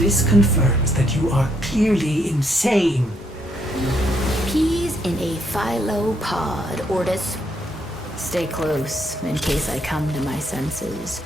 This confirms that you are clearly insane. Peas in a phylopod, Ortis. Stay close in case I come to my senses.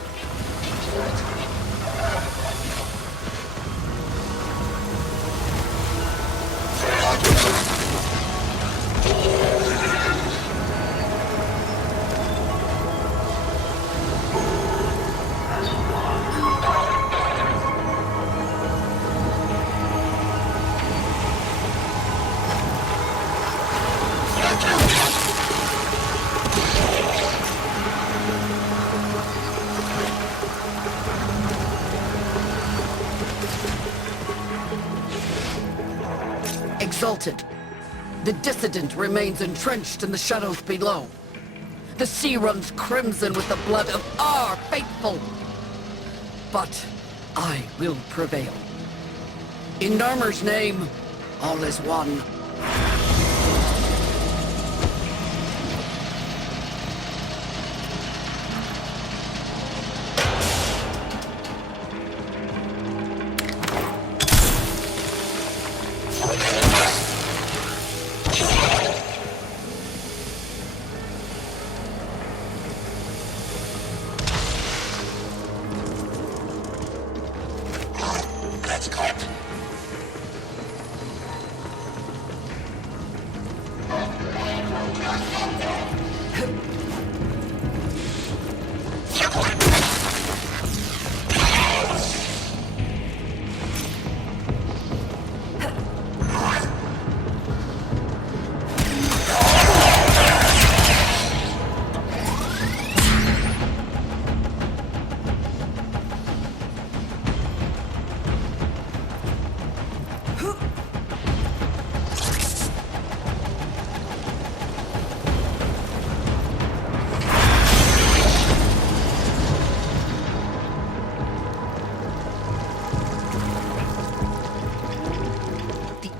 Exalted. The dissident remains entrenched in the shadows below. The sea runs crimson with the blood of our faithful. But I will prevail. In Narmer's name, all is one.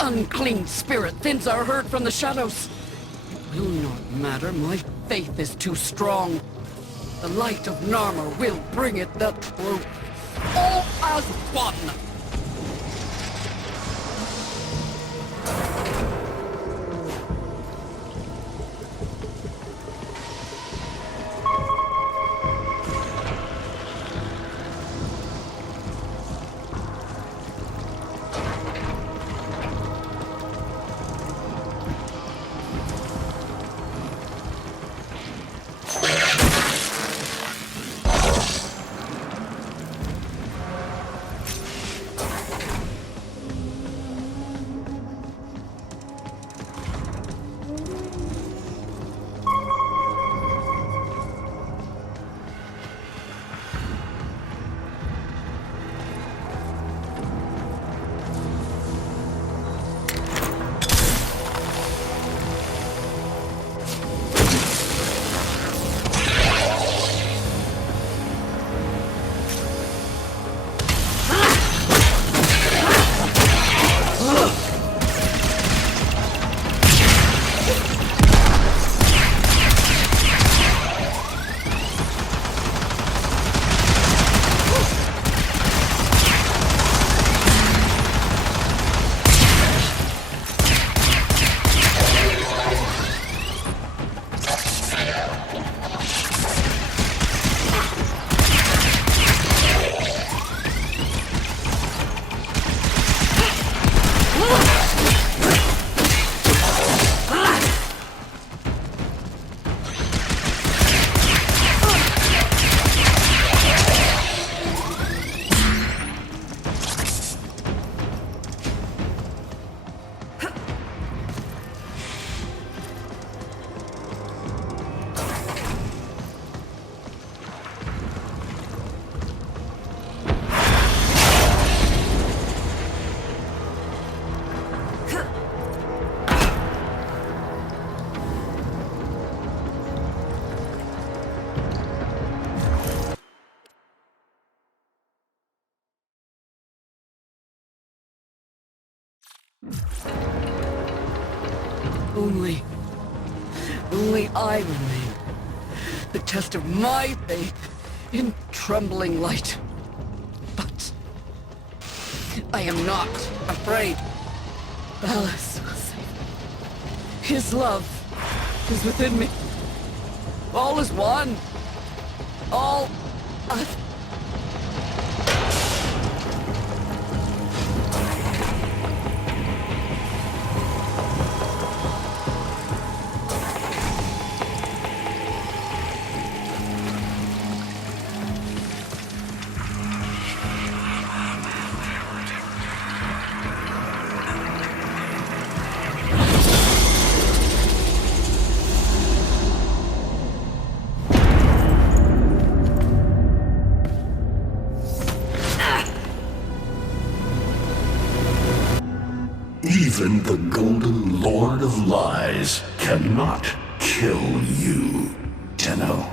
Unclean spirit thins our herd from the shadows. It will not matter, my faith is too strong. The light of Narmer will bring it the truth. All as one! Only I remain. The test of my faith in trembling light. But I am not afraid. Ballas will save me. His love is within me. All is one. All... Even the Golden Lord of Lies cannot kill you, Tenno.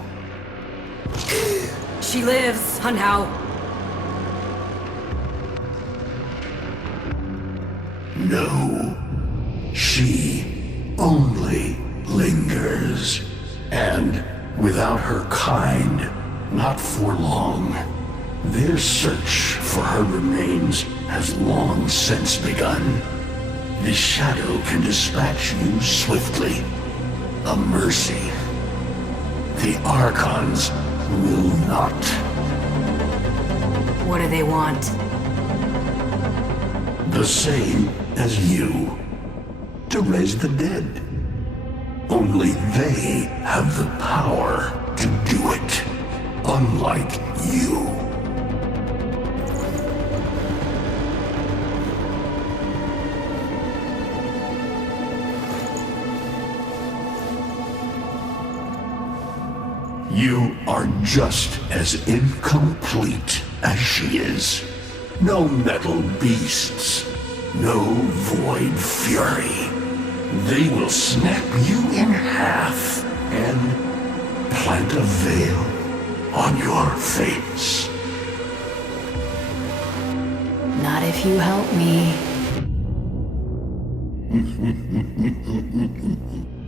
She lives, Hunhow. No. She only lingers. And without her kind, not for long. Their search for her remains has long since begun. The shadow can dispatch you swiftly. A mercy. The Archons will not. What do they want? The same as you. To raise the dead. Only they have the power to do it. Unlike you. You are just as incomplete as she is. No metal beasts. No void fury. They will snap you in half and plant a veil on your face. Not if you help me.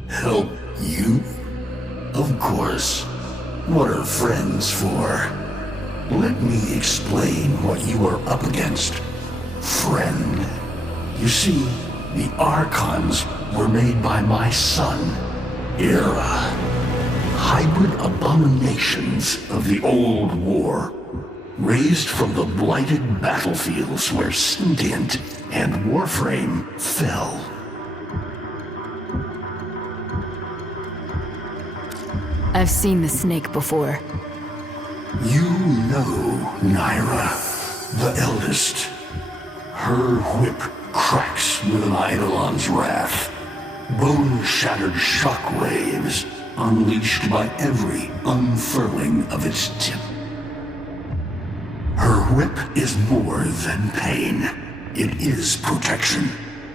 Help you? Of course. What are friends for? Let me explain what you are up against, friend. You see, the Archons were made by my son, Era. Hybrid abominations of the old war, raised from the blighted battlefields where Sentient and Warframe fell. I've seen the snake before. You know Naira, the eldest. Her whip cracks with an Eidolon's wrath. Bone-shattered shockwaves unleashed by every unfurling of its tip. Her whip is more than pain. It is protection.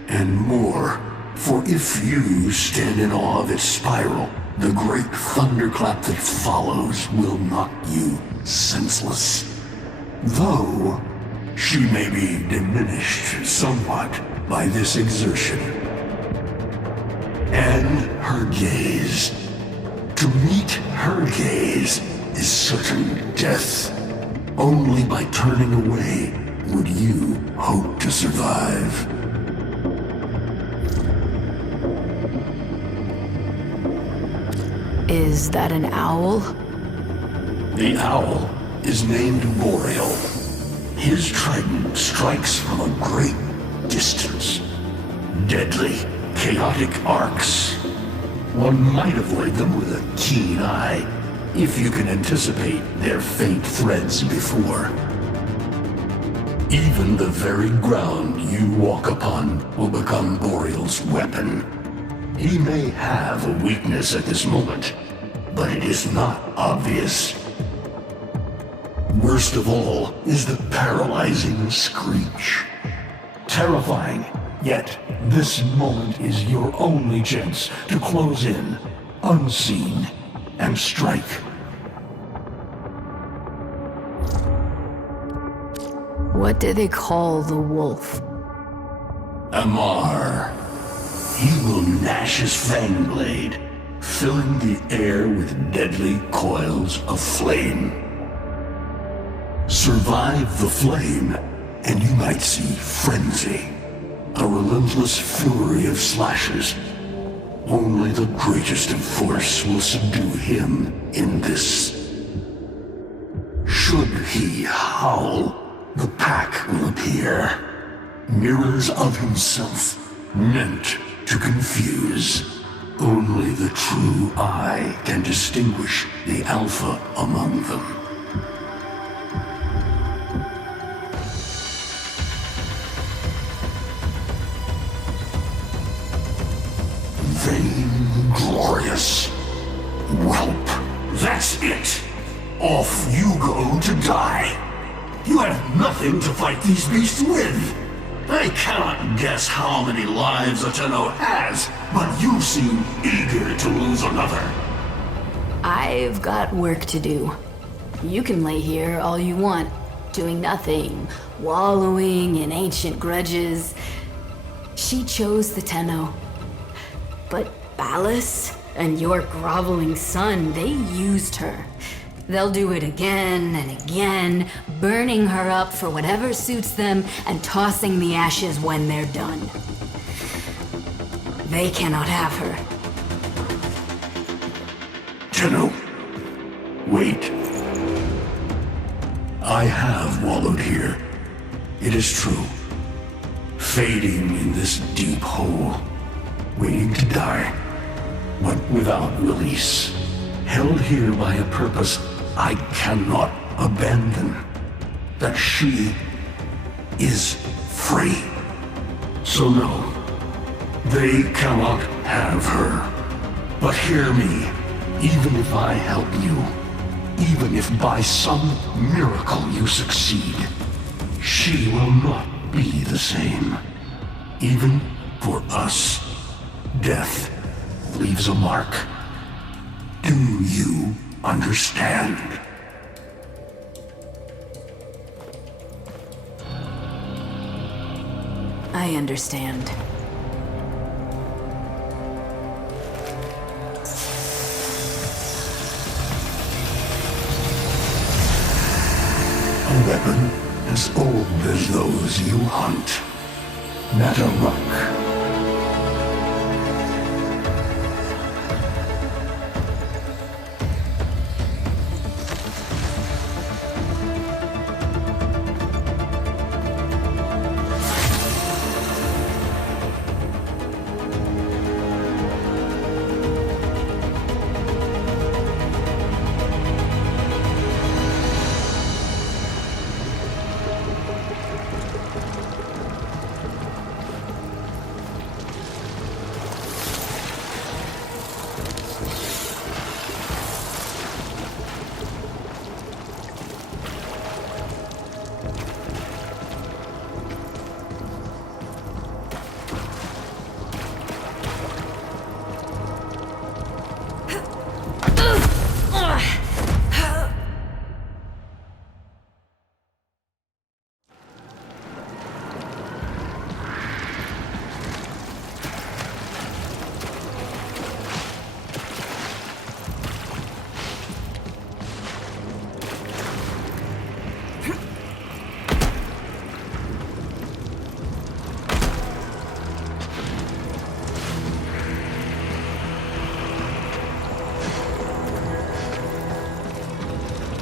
And more, for if you stand in awe of its spiral, the great thunderclap that follows will knock you senseless. Though, she may be diminished somewhat by this exertion. And her gaze. To meet her gaze is certain death. Only by turning away would you hope to survive. Is that an owl? The owl is named Boreal. His trident strikes from a great distance. Deadly, chaotic arcs. One might avoid them with a keen eye, if you can anticipate their faint threads before. Even the very ground you walk upon will become Boreal's weapon. He may have a weakness at this moment, but it is not obvious. Worst of all is the paralyzing screech. Terrifying, yet this moment is your only chance to close in, unseen, and strike. What do they call the wolf? Ammar. He will gnash his fang blade, filling the air with deadly coils of flame. Survive the flame, and you might see frenzy, a relentless fury of slashes. Only the greatest of force will subdue him in this. Should he howl, the pack will appear. Mirrors of himself, meant to confuse. Only the true eye can distinguish the alpha among them. Vainglorious. Whelp, that's it. Off you go to die. You have nothing to fight these beasts with. I cannot guess how many lives Atenno has, but you seem eager to lose another. I've got work to do. You can lay here all you want, doing nothing, wallowing in ancient grudges. She chose the Tenno. But Ballas and your groveling son, they used her. They'll do it again and again, burning her up for whatever suits them and tossing the ashes when they're done. They cannot have her. Tenno, wait. I have wallowed here. It is true. Fading in this deep hole, waiting to die, but without release. Held here by a purpose I cannot abandon. That she is free. So no, they cannot have her. But hear me, even if I help you, even if by some miracle you succeed, she will not be the same. Even for us, death leaves a mark. Do you understand? I understand. A weapon as old as those you hunt. Nataruk.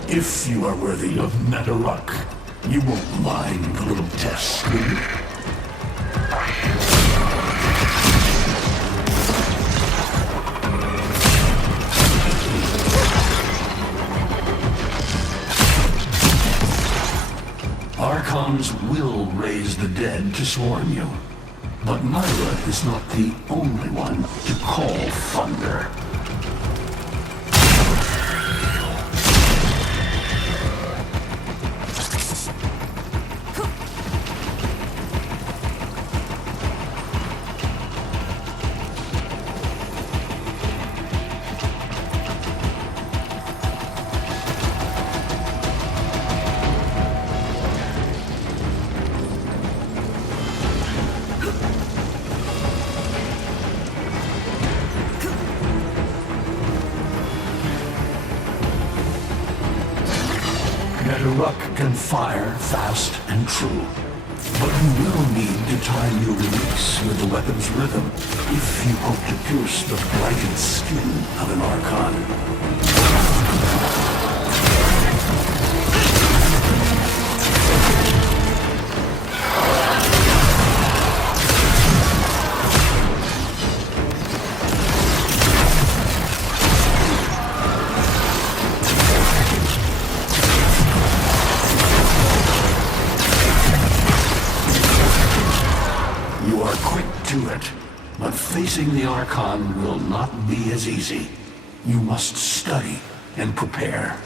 If you are worthy of Nataruk, you won't mind the little test, will you? Archons will raise the dead to swarm you. But Myra is not the only one to call thunder. Nataruk can fire fast and true. But you will need to time your release with the weapon's rhythm if you hope to pierce the blighted skin of an Archon. You are quick to it, but facing the Archon will not be as easy. You must study and prepare.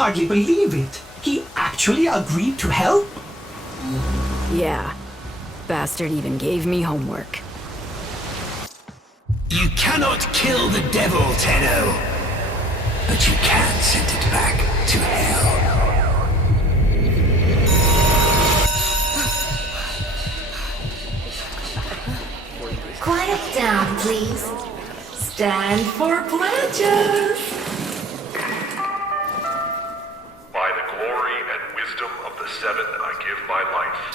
hardly believe it. He actually agreed to help? Yeah. Bastard even gave me homework. You cannot kill the devil, Tenno. But you can send it back to hell. Quiet down, please. Stand for pledges. By the glory and wisdom of the Seven, I give my life.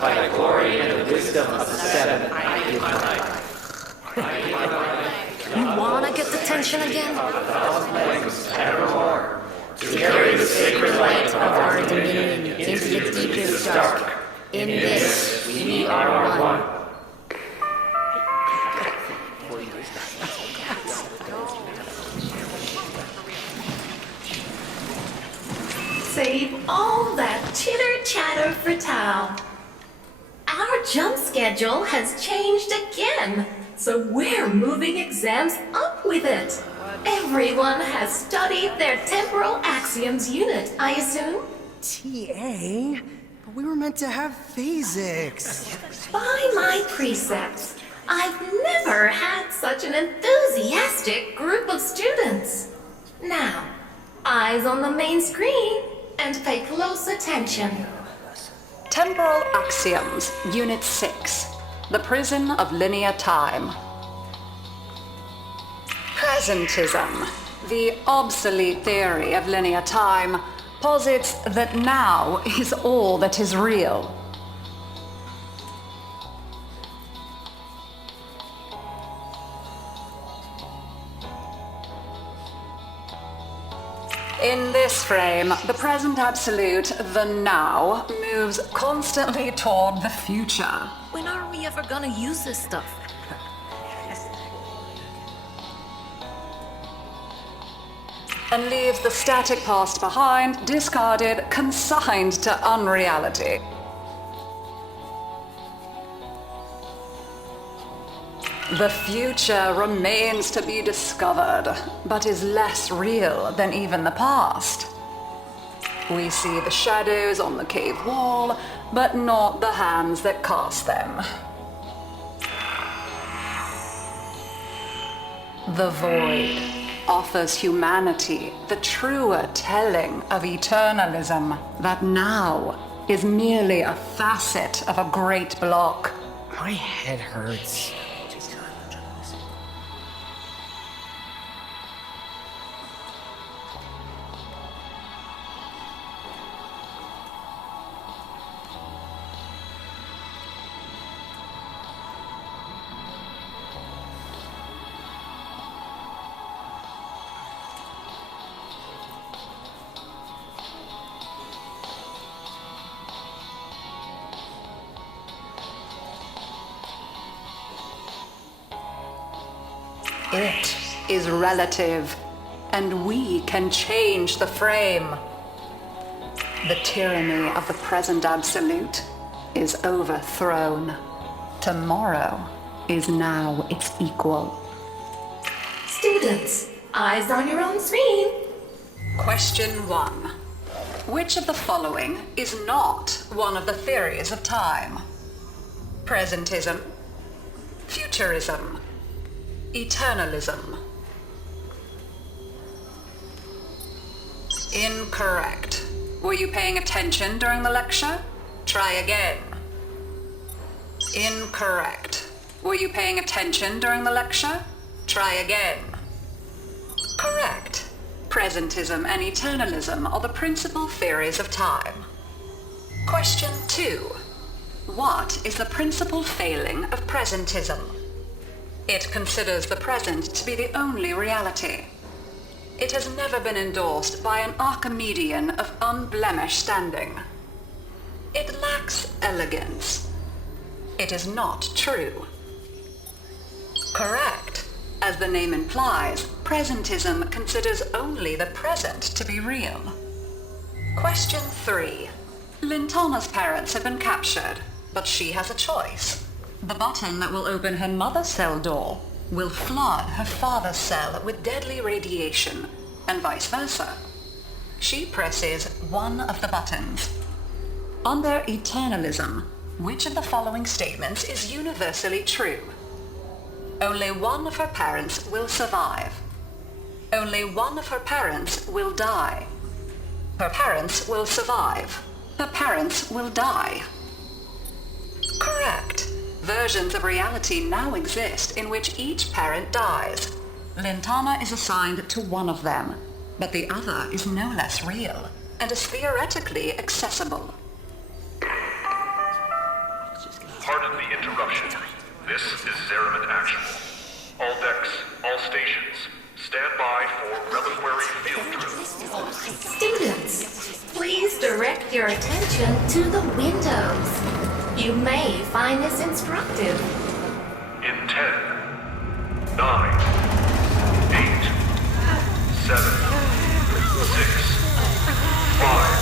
By the glory and the wisdom of the Seven, I give my life. You wanna get the tension again? Evermore, to carry the sacred light of our dominion into the deepest dark. In this, we are one. Save all that chitter-chatter for Tao. Our jump schedule has changed again, so we're moving exams up with it. Everyone has studied their temporal axioms unit, I assume? TA? But we were meant to have physics. By my precepts, I've never had such an enthusiastic group of students. Now, eyes on the main screen and pay close attention. Temporal Axioms, Unit 6. The Prison of Linear Time. Presentism, the obsolete theory of linear time, posits that now is all that is real. In this frame, the present absolute, the now, moves constantly toward the future. When are we ever gonna use this stuff? And leaves the static past behind, discarded, consigned to unreality. The future remains to be discovered, but is less real than even the past. We see the shadows on the cave wall, but not the hands that cast them. The void offers humanity the truer telling of eternalism, that now is merely a facet of a great block. My head hurts. It is relative, and we can change the frame. The tyranny of the present absolute is overthrown. Tomorrow is now its equal. Students, eyes on your own screen. Question 1. Which of the following is not one of the theories of time? Presentism, futurism, eternalism. Incorrect. Were you paying attention during the lecture? Try again. Incorrect. Were you paying attention during the lecture? Try again. Correct. Presentism and eternalism are the principal theories of time. Question 2. What is the principal failing of presentism? It considers the present to be the only reality. It has never been endorsed by an Archimedean of unblemished standing. It lacks elegance. It is not true. Correct. As the name implies, presentism considers only the present to be real. Question 3. Lintana's parents have been captured, but she has a choice. The button that will open her mother's cell door will flood her father's cell with deadly radiation, and vice versa. She presses one of the buttons. Under eternalism, which of the following statements is universally true? Only one of her parents will survive. Only one of her parents will die. Her parents will survive. Her parents will die. Correct. Versions of reality now exist in which each parent dies. Lintana is assigned to one of them, but the other is no less real and is theoretically accessible. Pardon the interruption. This is Zeraman Actual. All decks, all stations, stand by for reliquary field drill. Students, please direct your attention to the windows. You may find this instructive. In 10, 9, 8, 7, 6, 5,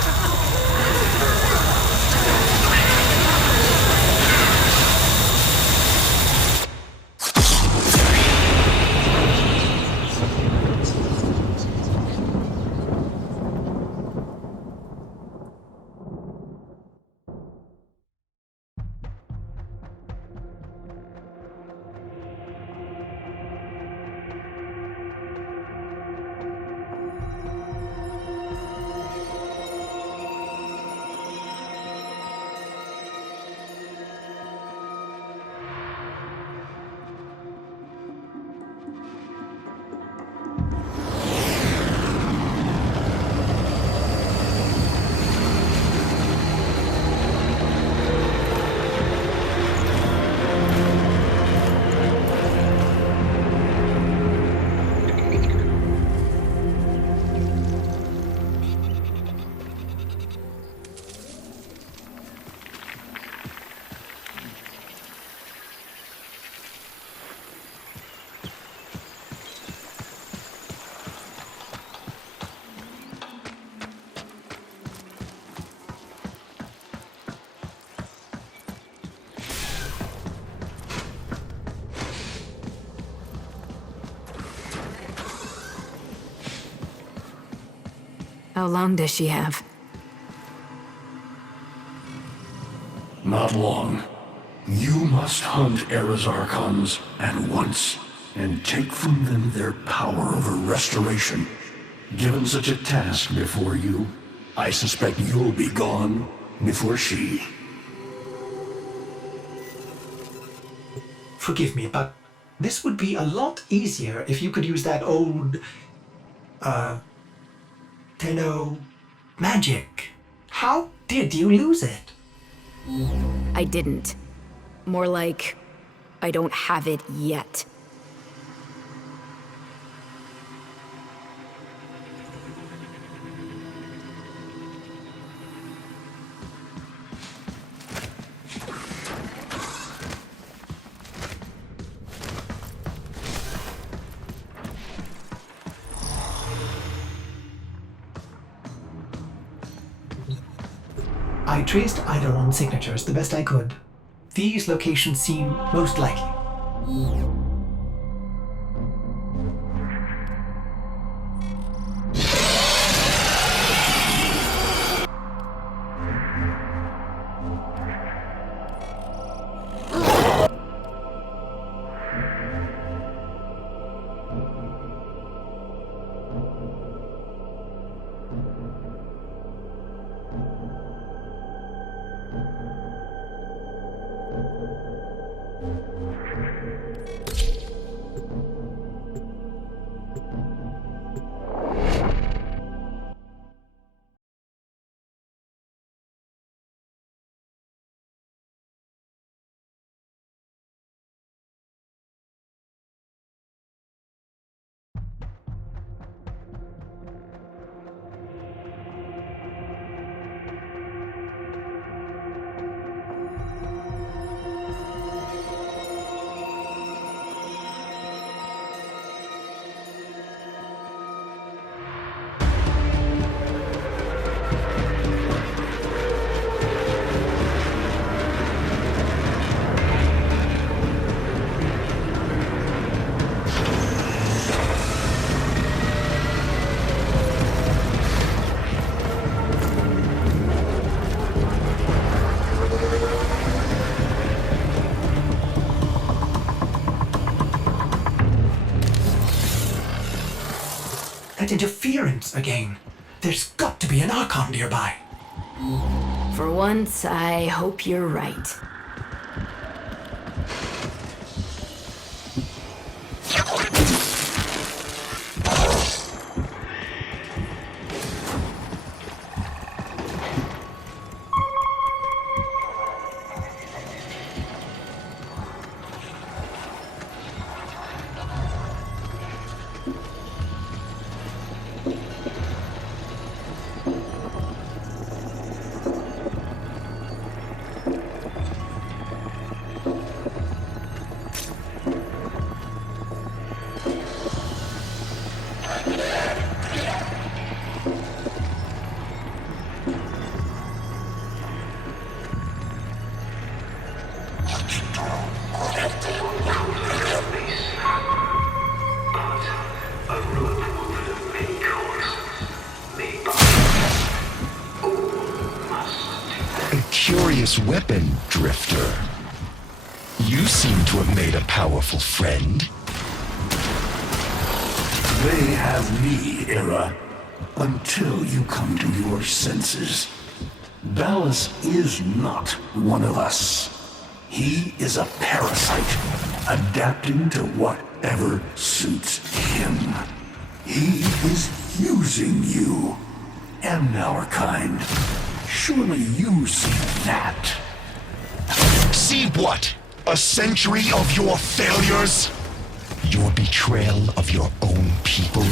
How long does she have? Not long. You must hunt Era's Archons at once, and take from them their power over restoration. Given such a task before you, I suspect you'll be gone before she. Forgive me, but this would be a lot easier if you could use that old, Tenno magic. How did you lose it? I didn't. More like, I don't have it yet. I traced Eidolon signatures the best I could. These locations seem most likely. that interference again. There's got to be an Archon nearby. For once, I hope you're right. Curious weapon, Drifter. You seem to have made a powerful friend. They have me, Era, until you come to your senses. Ballas is not one of us. He is a parasite, adapting to whatever suits him. He is using you and our kind. Surely you see that. See what? A century of your failures? Your betrayal of your own people?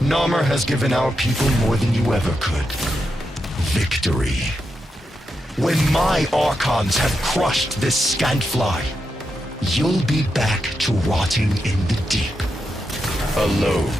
Narmer has given our people more than you ever could. Victory. When my Archons have crushed this scantfly, You'll be back to rotting in the deep. Alone.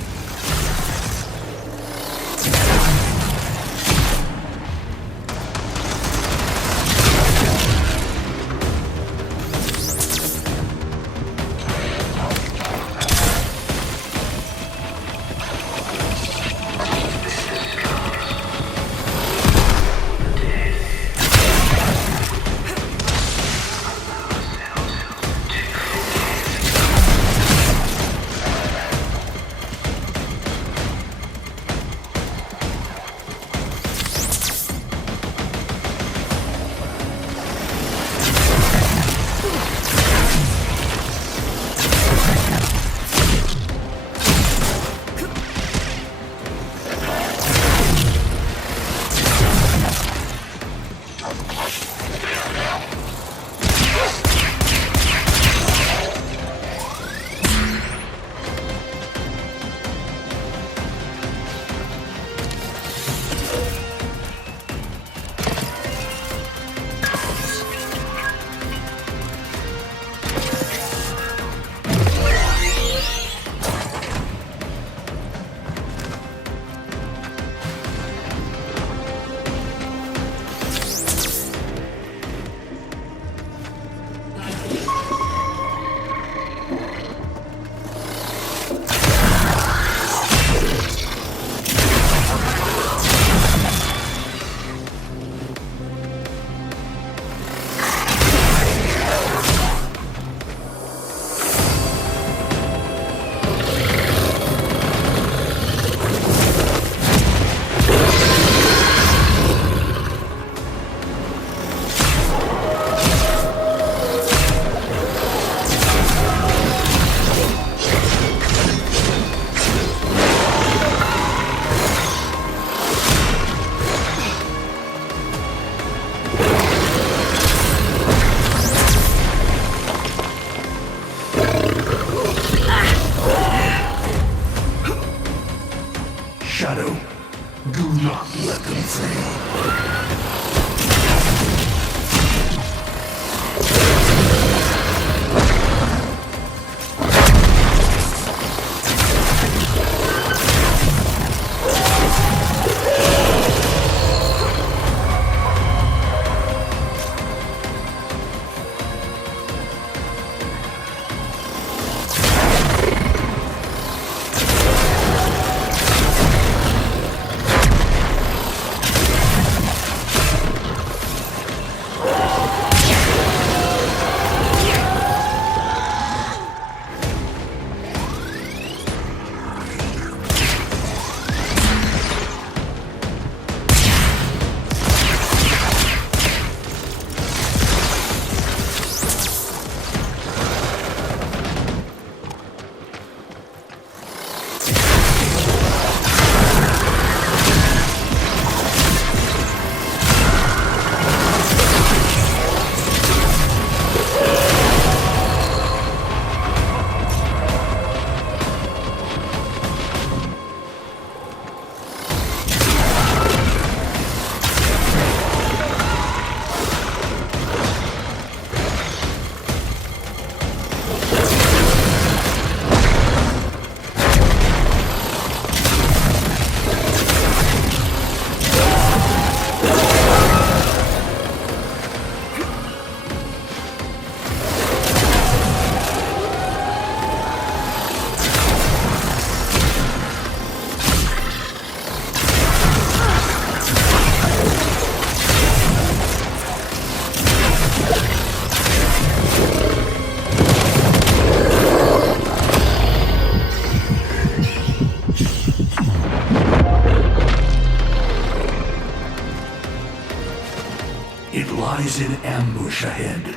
It lies in ambush ahead,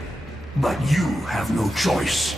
but you have no choice.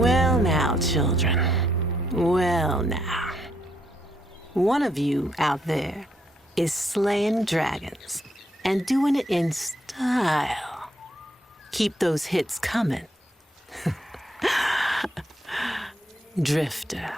Well now, children. Well now. One of you out there is slaying dragons and doing it in style. Keep those hits coming. Drifter.